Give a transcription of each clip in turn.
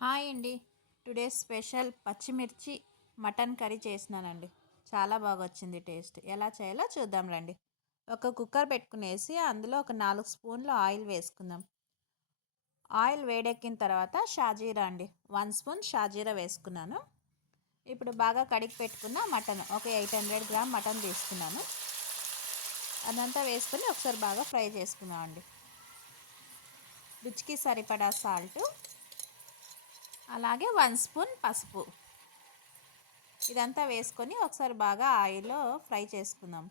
Hi అండి. Today special పచ్చిమిర్చి mutton curry చేసినానండి. చాలా బాగా వచ్చింది టేస్ట్. ఎలా చేయాలో చూద్దాం రండి. ఒక కుక్కర్ పెట్టుకునేసి అందులో ఒక నాలుగు స్పూన్లు ఆయిల్ వేసుకుందాం. ఆయిల్ వేడెక్కిన తర్వాత షాజీరా అండి. వన్ స్పూన్ షాజీరా వేసుకున్నాను. ఇప్పుడు బాగా కడిగి పెట్టుకున్న మటన్ ఒక ఎయిట్ హండ్రెడ్ గ్రామ్ మటన్ తీసుకున్నాను. అదంతా వేసుకొని ఒకసారి బాగా ఫ్రై చేసుకున్నాం అండి రుచికి సరిపడా సాల్ట్ అలాగే వన్ స్పూన్ పసుపు. ఇదంతా వేసుకొని ఒకసారి బాగా ఆయిల్లో ఫ్రై చేసుకుందాం.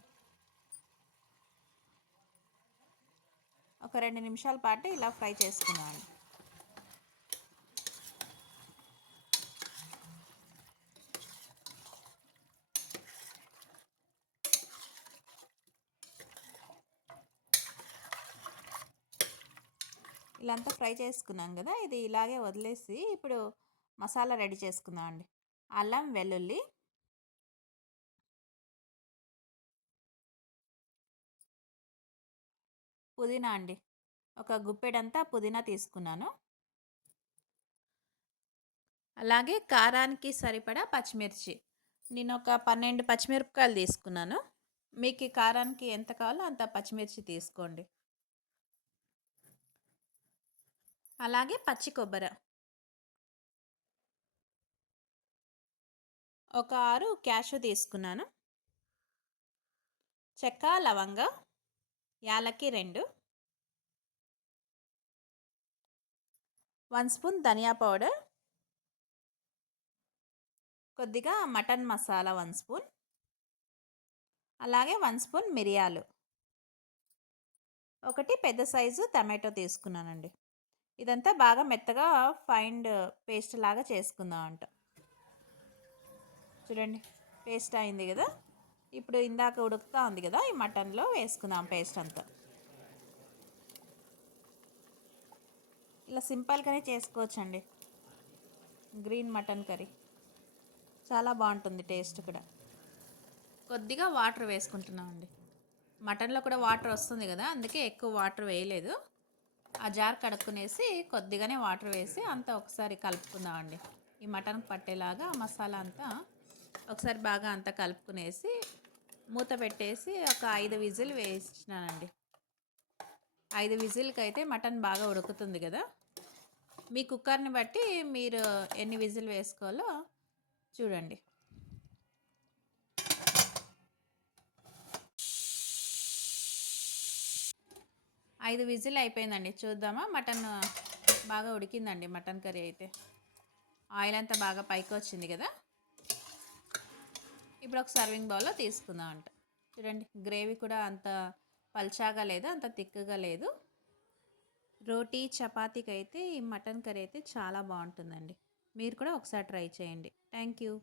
ఒక రెండు నిమిషాల పాటు ఇలా ఫ్రై చేసుకున్నాను. ఇలా అంతా ఫ్రై చేసుకున్నాం కదా ఇది ఇలాగే వదిలేసి ఇప్పుడు మసాలా రెడీ చేసుకుందాం అండి. అల్లం వెల్లుల్లి పుదీనా అండి. ఒక గుప్పెడంతా పుదీనా తీసుకున్నాను. అలాగే కారానికి సరిపడా పచ్చిమిర్చి. నేను ఒక పన్నెండు పచ్చిమిరపకాయలు తీసుకున్నాను. మీకు కారానికి ఎంత కావాలో అంత పచ్చిమిర్చి తీసుకోండి. అలాగే పచ్చి కొబ్బరి. ఒక ఆరు క్యాషు తీసుకున్నాను. చెక్క లవంగ యాలకి రెండు. వన్ స్పూన్ ధనియా పౌడర్. కొద్దిగా మటన్ మసాలా వన్ స్పూన్. అలాగే వన్ స్పూన్ మిరియాలు. ఒకటి పెద్ద సైజు టమాటో తీసుకున్నానండి. ఇదంతా బాగా మెత్తగా ఫైండ్ పేస్ట్ లాగా చేసుకుందాం అంట చూడండి పేస్ట్ అయింది కదా? ఇప్పుడు ఇందాక ఉడుకుతూ ఉంది కదా ఈ మటన్లో వేసుకుందాం పేస్ట్ అంతా. ఇలా సింపుల్గానే చేసుకోవచ్చండి. Green mutton curry. చాలా బాగుంటుంది టేస్ట్ కూడా. కొద్దిగా వాటర్ వేసుకుంటున్నామండి. మటన్లో కూడా వాటర్ వస్తుంది కదా అందుకే ఎక్కువ వాటర్ వేయలేదు. ఆ జార్ కడుక్కునేసి కొద్దిగానే వాటర్ వేసి అంతా ఒకసారి కలుపుకుందామండి. ఈ మటన్ పట్టేలాగా మసాలా అంతా ఒకసారి బాగా అంతా కలుపుకునేసి మూత పెట్టేసి ఒక ఐదు విజిల్ వేసినానండి. ఐదు విజిల్కి అయితే మటన్ బాగా ఉడుకుతుంది కదా. మీ కుక్కర్ని బట్టి మీరు ఎన్ని విజిల్ వేసుకోవాలో చూడండి. ఐదు విజిల్ అయిపోయిందండి. చూద్దామా? మటన్ బాగా ఉడికిందండి మటన్ కర్రీ అయితే. ఆయిల్ అంతా బాగా పైకి వచ్చింది కదా? ఇప్పుడు ఒక సర్వింగ్ బౌల్లో తీసుకుందాం అంట. చూడండి గ్రేవీ కూడా అంత పల్చాగా లేదు అంత తిక్కగా లేదు. రోటీ చపాతీకి అయితే ఈ మటన్ కర్రీ అయితే చాలా బాగుంటుందండి. మీరు కూడా ఒకసారి ట్రై చేయండి. Thank you.